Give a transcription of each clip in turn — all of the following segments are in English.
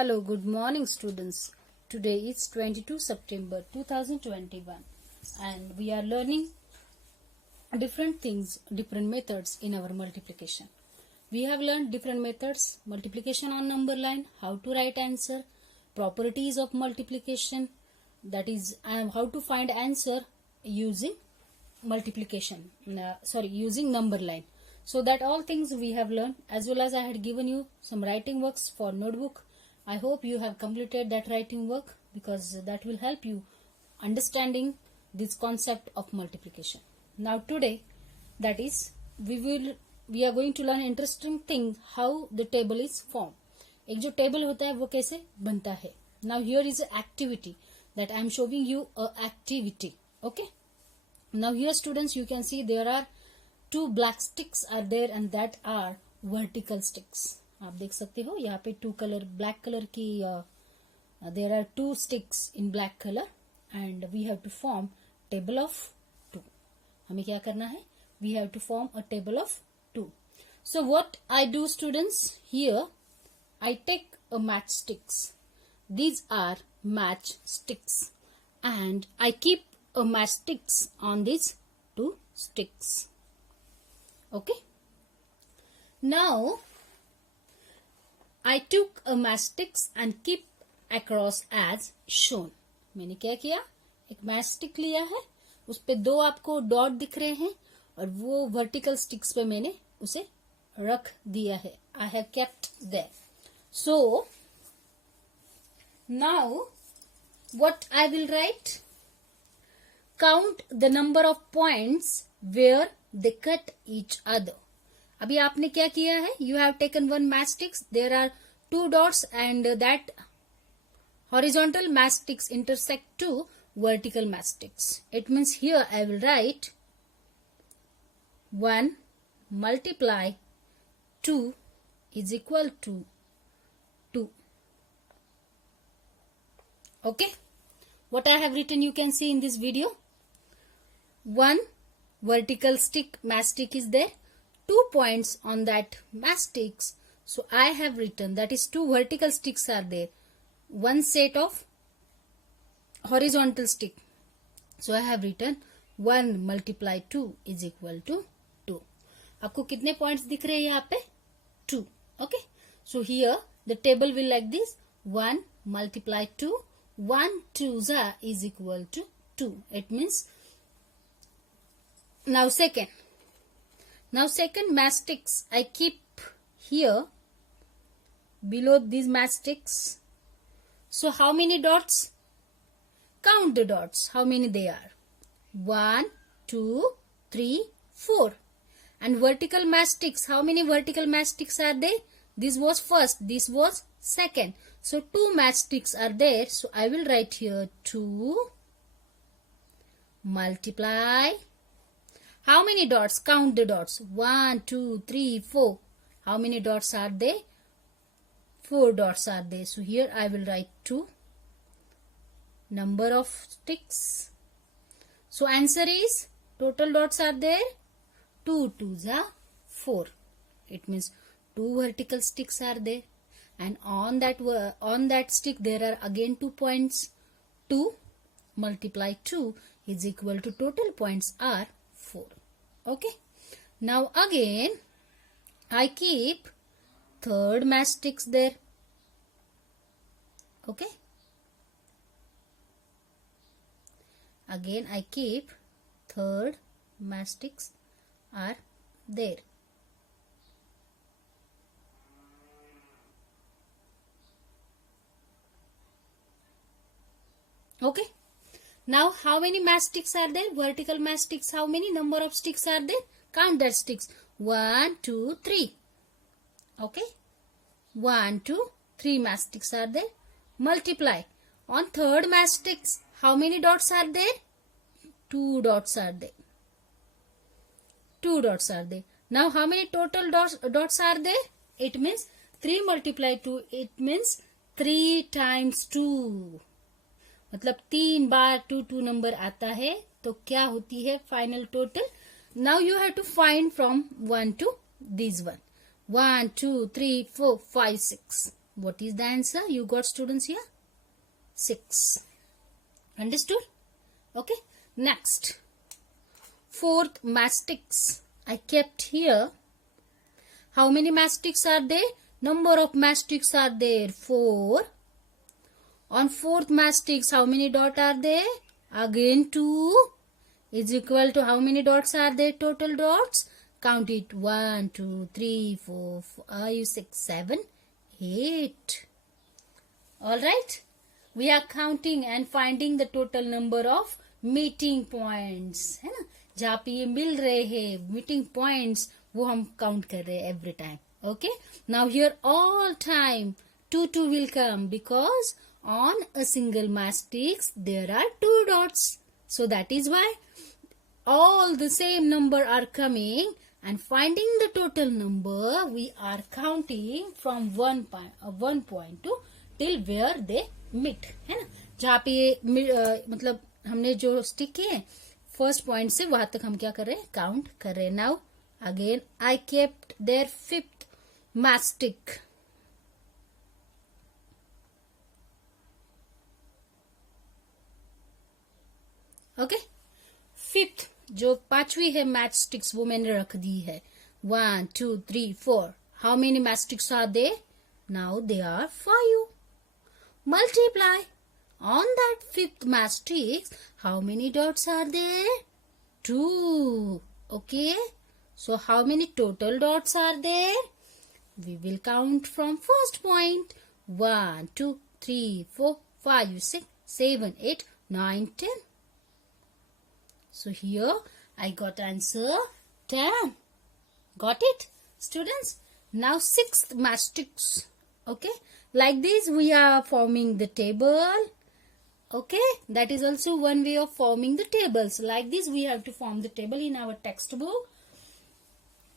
Hello, good morning students. Today is 22 September 2021 and we are learning different things, different methods in our multiplication. We have learned different methods, multiplication on number line, how to write answer, properties of multiplication, that is how to find answer using multiplication, using number line. So that all things we have learned, as well as I had given you some writing works for notebook. I hope you have completed that writing work because that will help you understanding this concept of multiplication. Now today, that is, we are going to learn interesting thing how the table is formed. एक जो table होता है वो कैसे बनता है. Now here is an activity that I am showing you a activity. Okay. Now here students, you can see there are two black sticks are there and that are vertical sticks. आप देख सकते हो यहाँ पे two colour black colour की there are two sticks in black colour and we have to form table of two. हमें क्या करना है? We have to form a table of two. So what I do students, here I take a match sticks. These are match sticks and I keep a match sticks on these two sticks. Okay. Now I took a match sticks and keep across as shown. मैंने क्या किया? एक match stick लिया है, उस पे दो आपको डॉट दिख रहे हैं और वो वर्टिकल स्टिक्स पे मैंने उसे रख दिया है. I have kept there. So now what I will write? Count the number of points where they cut each other. अभी आपने क्या किया है? You have taken one matchsticks. There are two dots and that horizontal matchsticks intersect two vertical matchsticks. It means here I will write 1 multiply 2 is equal to 2. Okay. What I have written you can see in this video. One vertical stick matchstick is there, 2 points on that matchsticks. So I have written that is two vertical sticks are there, one set of horizontal stick. So I have written 1 multiply 2 is equal to 2. आपको कितने points दिख रहे हैं यहाँ पे? 2. Okay. So here the table will like this: 1 multiply 2. 1 2s is equal to 2. It means now second matchsticks I keep here below these matchsticks. So how many dots? Count the dots. How many they are? 1 2 3 4. And vertical matchsticks, how many vertical matchsticks are there? This was first, this was second. So 2 matchsticks are there. So I will write here 2 multiply. How many dots? Count the dots. 1 2 3 4. How many dots are there? 4 dots are there. So here I will write 2. Number of sticks. So answer is, total dots are there 2 2s are 4. It means 2 vertical sticks are there. And on that stick there are again 2 points. 2 multiply 2 is equal to total points are 4. Okay. Now again I keep third matchsticks there. Okay. Again I keep third matchsticks are there. Okay. Now how many matchsticks are there? Vertical matchsticks. How many number of sticks are there? Count that sticks. 1 2 3. Okay. 1 2 3 matchsticks are there. Multiply. On third matchsticks, how many dots are there? 2 dots are there. 2 dots are there. Now how many total dots are there? It means 3 multiply 2. It means 3 times 2. मतलब 3 बार 2 2 number आता है तो क्या होती है final total? Now you have to find from 1 to this one. 1 2 3 4 5 6. What is the answer? You got students here? 6. Understood? Okay. Next. Fourth, matchsticks. I kept here. How many matchsticks are there? Number of matchsticks are there? 4. On fourth matchsticks, how many dots are there? Again 2 is equal to how many dots are there? Total dots. Count it. 1, 2, 3, 4, 5, 6, 7, 8. Alright. We are counting and finding the total number of meeting points. है ना? जहाँ पे ये मिल रहे हैं meeting points, वो हम count कर रहे हैं every time. Okay. Now here all time 2 will come because on a single matchsticks there are 2 dots. So that is why all the same number are coming, and finding the total number we are counting from one point to till where they meet. है ना? जहाँ पे ये मतलब हमने जो stick किए first point से वहां तक हम क्या कर रहे हैं? काउंट कर रहे हैं. Now again I kept there fifth matchstick. Okay. Fifth जो पांचवी है मैच स्टिक्स वो मैंने रख दी है. 1, 2, 3, 4. How many match sticks are they? Now they are 5. Multiply on that fifth matchsticks. How many dots are there? 2. Okay. So how many total dots are there? We will count from first point. 1, 2, 3, 4, 5, 6, 7, 8, 9, 10. So here I got answer 10. Got it, students? Now sixth matchsticks. Okay. Like this we are forming the table. Okay. That is also one way of forming the tables. Like this we have to form the table in our textbook.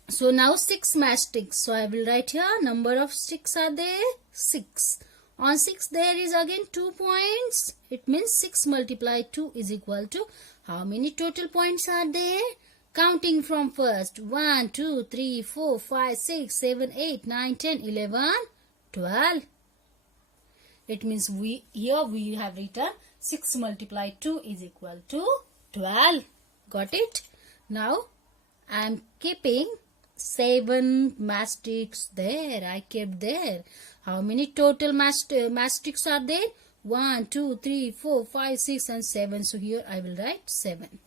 So now 6 matchsticks. So I will write here number of sticks are there? 6. On 6 there is again 2 points. It means 6 multiplied 2 is equal to how many total points are there? Counting from first. 1, 2, 3, 4, 5, 6, 7, 8, 9, 10, 11, 12. It means we have written 6 multiplied 2 is equal to 12. Got it? Now I am keeping 7 matchsticks there. I kept there. How many total matchsticks are there? 1, 2, 3, 4, 5, 6 and 7. So here I will write 7.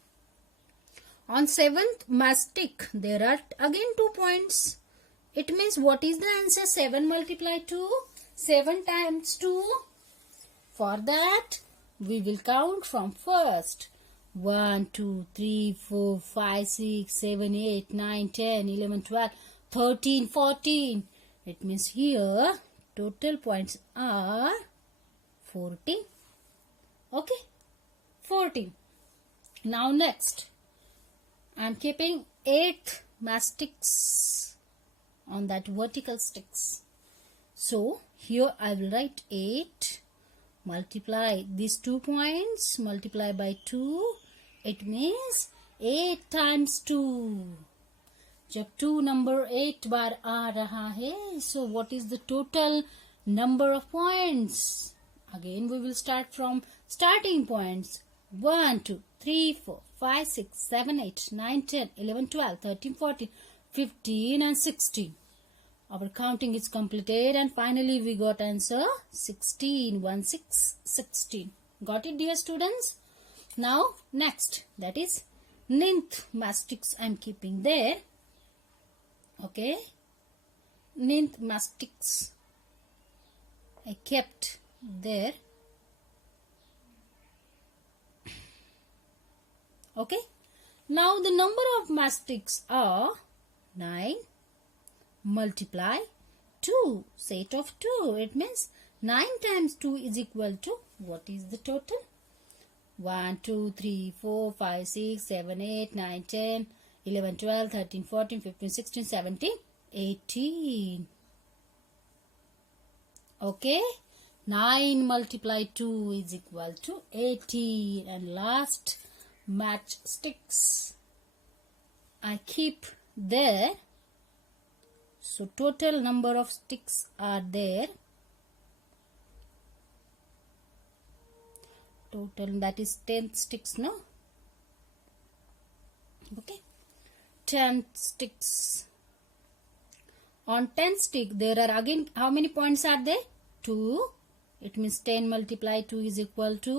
On 7th matchstick there are again 2 points. It means what is the answer? 7 multiplied 2. 7 times 2. For that we will count from first. 1, 2, 3, 4, 5, 6, 7, 8, 9, 10, 11, 12, 13, 14. It means here total points are 14. Okay. 14. Now next. I am keeping 8 matchsticks on that vertical sticks. So here I will write 8. Multiply these 2 points. Multiply by 2. It means 8 times 2. जब 2 number 8 बार आ रहा है, so what is the total number of points? Again we will start from starting points. 1, 2, 3, 4, 5, 6, 7, 8, 9, 10, 11, 12, 13, 14, 15 and 16. Our counting is completed and finally we got answer 16. 1, 6, 16. Got it, dear students? Now next, that is ninth matchsticks I am keeping there. Okay. Ninth matchsticks I kept there. Okay. Now the number of matchsticks are 9 multiply 2. Set of 2. It means 9 times 2 is equal to what is the total? 1, 2, 3, 4, 5, 6, 7, 8, 9, 10, 11, 12, 13, 14, 15, 16, 17, 18. Okay. 9 multiplied 2 is equal to 18. And last matchsticks I keep there. So total number of sticks are there total, that is 10 sticks, no? Okay, 10 sticks. On 10 stick, there are again, how many points are there? 2. It means 10 multiply 2 is equal to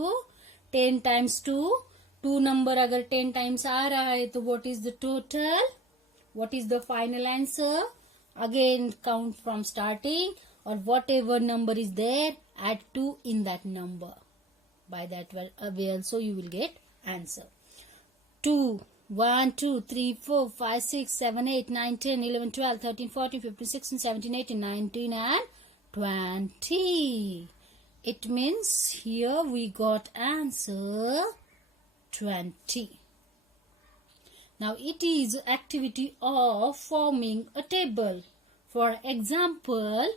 10 times 2. 2 number अगर 10 times आ रहा है तो what is the total? What is the final answer? Again count from starting, or whatever number is there, add 2 in that number. By that way also you will get answer. 2, 1, 2, 3, 4, 5, 6, 7, 8, 9, 10, 11, 12, 13, 14, 15, 16, 17, 18, 19 and 20. It means here we got answer 20. Now it is activity of forming a table. For example,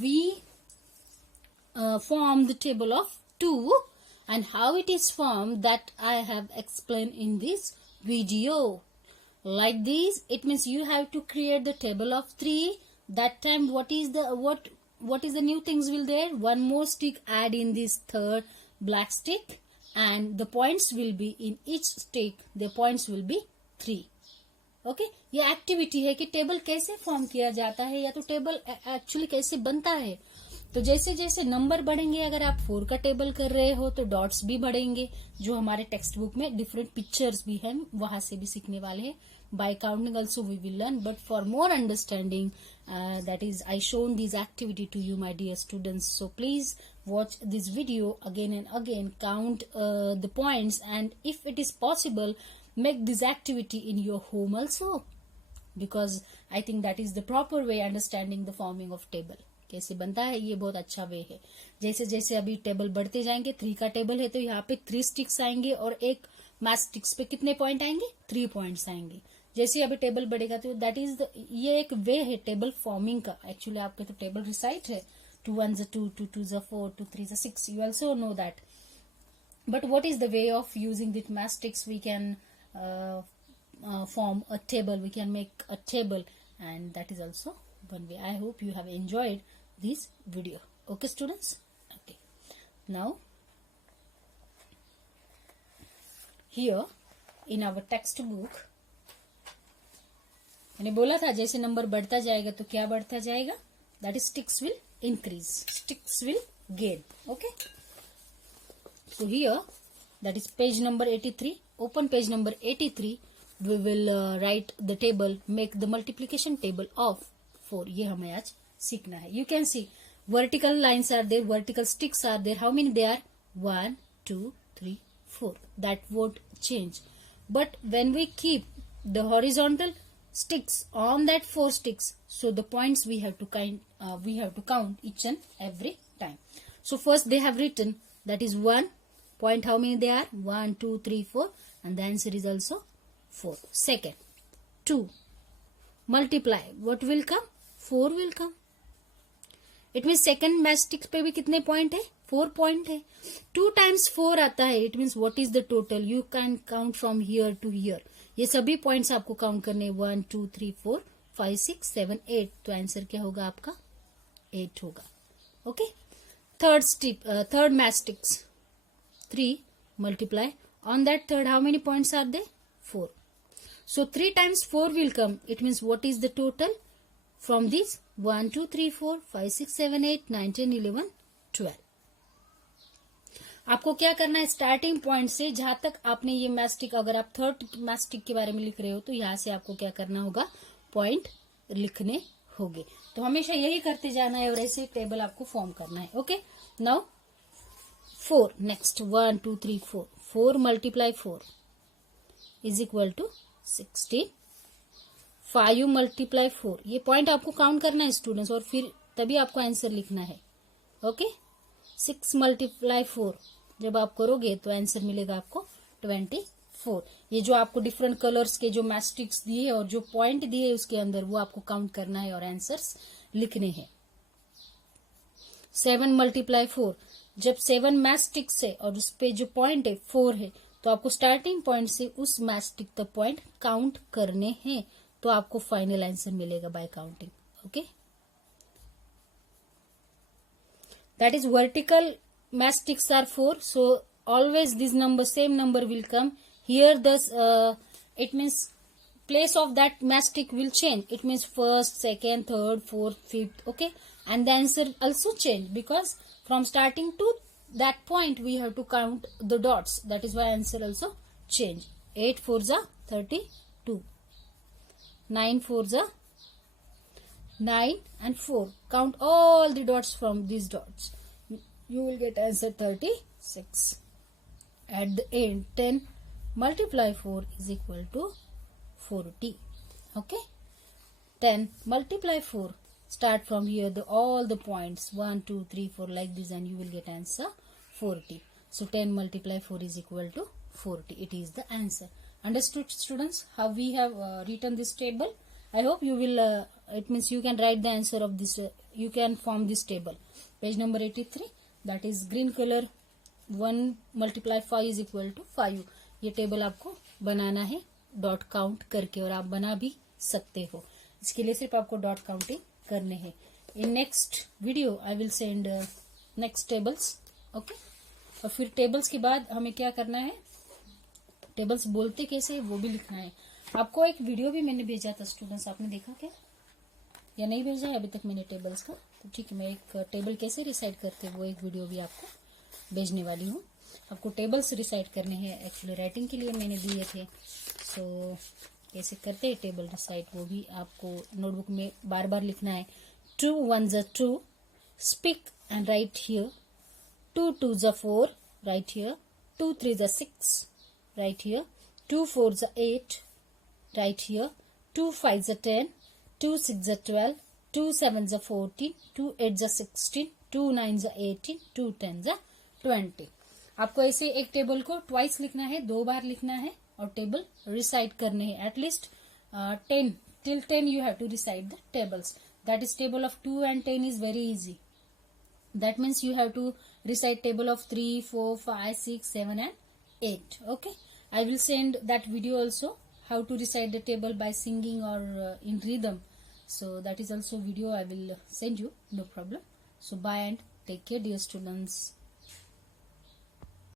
we form the table of 2, and how it is formed that I have explained in this video. Like this, it means you have to create the table of 3. That time what is the new things will there? One more stick add in this third black stick, and the points will be in each stick, the points will be 3. Okay, ये activity है कि table कैसे form किया जाता है, या तो table actually कैसे बनता है. तो जैसे जैसे नंबर बढ़ेंगे, अगर आप 4 का टेबल कर रहे हो तो डॉट्स भी बढ़ेंगे, जो हमारे टेक्स्ट बुक में डिफरेंट पिक्चर्स भी हैं, वहां से भी सीखने वाले हैं. By counting also we will learn, but for more understanding that is I shown this activity to you, my dear students. So please watch this video again and again, count the points, and if it is possible, make this activity in your home also, because I think that is the proper way understanding the forming of table. कैसे बनता है ये बहुत अच्छा वे है. जैसे जैसे अभी टेबल बढ़ते जाएंगे, 3 का टेबल है तो यहाँ पे 3 स्टिक्स आएंगे, और एक मैथ स्टिक्स पे कितने पॉइंट आएंगे? 3 पॉइंट्स आएंगे. जैसे अभी टेबल बढ़ेगा तो दैट इज ये एक वे है टेबल फॉर्मिंग का. एक्चुअली आपके तो टेबल रिसाइट है, 2 1 2, 2 2 4, 2 3 6. You also know that. But what is the way of using the mathematics? We can form a table. We can make a table, and that is also one way. I hope you have enjoyed this video. Okay, students. Okay. Now, here in our textbook, मैंने बोला था जैसे number बढ़ता जाएगा तो क्या बढ़ता जाएगा? That is sticks will increase, sticks will gain. Okay. So here, that is page number 83. Open page number 83. We will write the table, make the multiplication table of 4. ये हमें आज सीखना है. You can see vertical lines are there, vertical sticks are there. How many they are? 1, 2, 3, 4. That won't change. But when we keep the horizontal sticks on that 4 sticks, so the points we have to count each and every time. So first they have written, that is 1 point. How many they are? 1, 2, 3, 4, and the answer is also 4. Second, 2 multiply, what will come? 4 will come. It means second math sticks पे भी कितने point है? 4 point है. 2 times 4 आता है. It means what is the total? You can count from here to here. ये सभी points आपको काउंट करने. 1 2 3 4 5 6 7 8. तो आंसर क्या होगा आपका? 8 होगा. Okay. Third math sticks 3 multiply. On that third, how many points are there? 4. So 3 times 4 will come. It means what is the total from these? 1 2 3 4 5 6 7 8 9 10 11 12. आपको क्या करना है? स्टार्टिंग पॉइंट से जहां तक आपने ये मैस्टिक, अगर आप थर्ड मैस्टिक के बारे में लिख रहे हो तो यहां से आपको क्या करना होगा? पॉइंट लिखने होंगे. तो हमेशा यही करते जाना है और ऐसे टेबल आपको फॉर्म करना है. Okay. Now 4. Next 1 2 3 4. 4 multiply 4 is equal to 16. 5 multiply 4. ये पॉइंट आपको काउंट करना है स्टूडेंट्स, और फिर तभी आपको आंसर लिखना है. ओके. 6 multiply 4 जब आप करोगे तो आंसर मिलेगा आपको 24. ये जो आपको डिफरेंट कलर्स के जो मैस्टिक्स दिए और जो पॉइंट दिए उसके अंदर, वो आपको काउंट करना है और आंसर्स लिखने हैं. 7 multiply 4. जब 7 मैस्टिक्स है और उस पे जो पॉइंट है 4 है, तो आपको स्टार्टिंग पॉइंट से उस मैस्टिक तक पॉइंट काउंट करने हैं, तो आपको फाइनल आंसर मिलेगा by counting. Okay. That is vertical mastics are 4. So always this number, same number will come. Here it means place of that matchstick will change. It means first, second, third, fourth, fifth. Okay, and the answer also change, because from starting to that point we have to count the dots. That is why answer also change. 8 4s are 32. 9 4s are 9 and 4. Count all the dots from these dots. You will get answer 36. At the end, 10 multiply 4 is equal to 40. Okay, 10 multiply 4. Start from here, all the points 1 2 3 4 like this, and you will get answer 40. So 10 multiply 4 is equal to 40. It is the answer. Understood, students, how we have written this table? I hope you will, it means you can write the answer of this, you can form this table. Page number 83, that is green color. 1 multiply 5 is equal to 5. ये table आपको बनाना है dot count करके, और आप बना भी सकते हो. इसके लिए सिर्फ आपको डॉट काउंटिंग करने हैं. In next video I will send next tables. Okay, और फिर टेबल्स के बाद हमें क्या करना है, टेबल्स बोलते कैसे वो भी लिखना है. आपको एक वीडियो भी मैंने भेजा था स्टूडेंट्स, आपने देखा क्या या नहीं भेजा है अभी तक मैंने टेबल्स का? तो ठीक है, मैं एक टेबल कैसे रिसाइड करते हैं वो एक वीडियो भी आपको भेजने वाली हूँ. आपको टेबल्स रिसाइड करने हैं, एक्चुअली राइटिंग के लिए मैंने दिए थे. सो कैसे करते हैं टेबल रिसाइड वो भी आपको नोटबुक में बार बार लिखना है. 2 1s are 2, speak and write here. 2 2s are 4, write here. 2 3s are 6, write here. 2 4s are 8, write here. 2 5s are 10, 2 6s are 12, 2 7s are 14, 2 8s are 16, 2 9s are 18, 2 10s are 20. आपको ऐसे एक table को twice लिखना है, 2 बार लिखना है, और table reside करने हैं. At least 10 till 10 you have to recite the tables. That is table of 2 and 10 is very easy. That means you have to recite table of 3 4 5 6 7 and 8. Okay, I will send that video also, how to recite the table by singing or in rhythm. So that is also video I will send you, no problem. So bye and take care, dear students.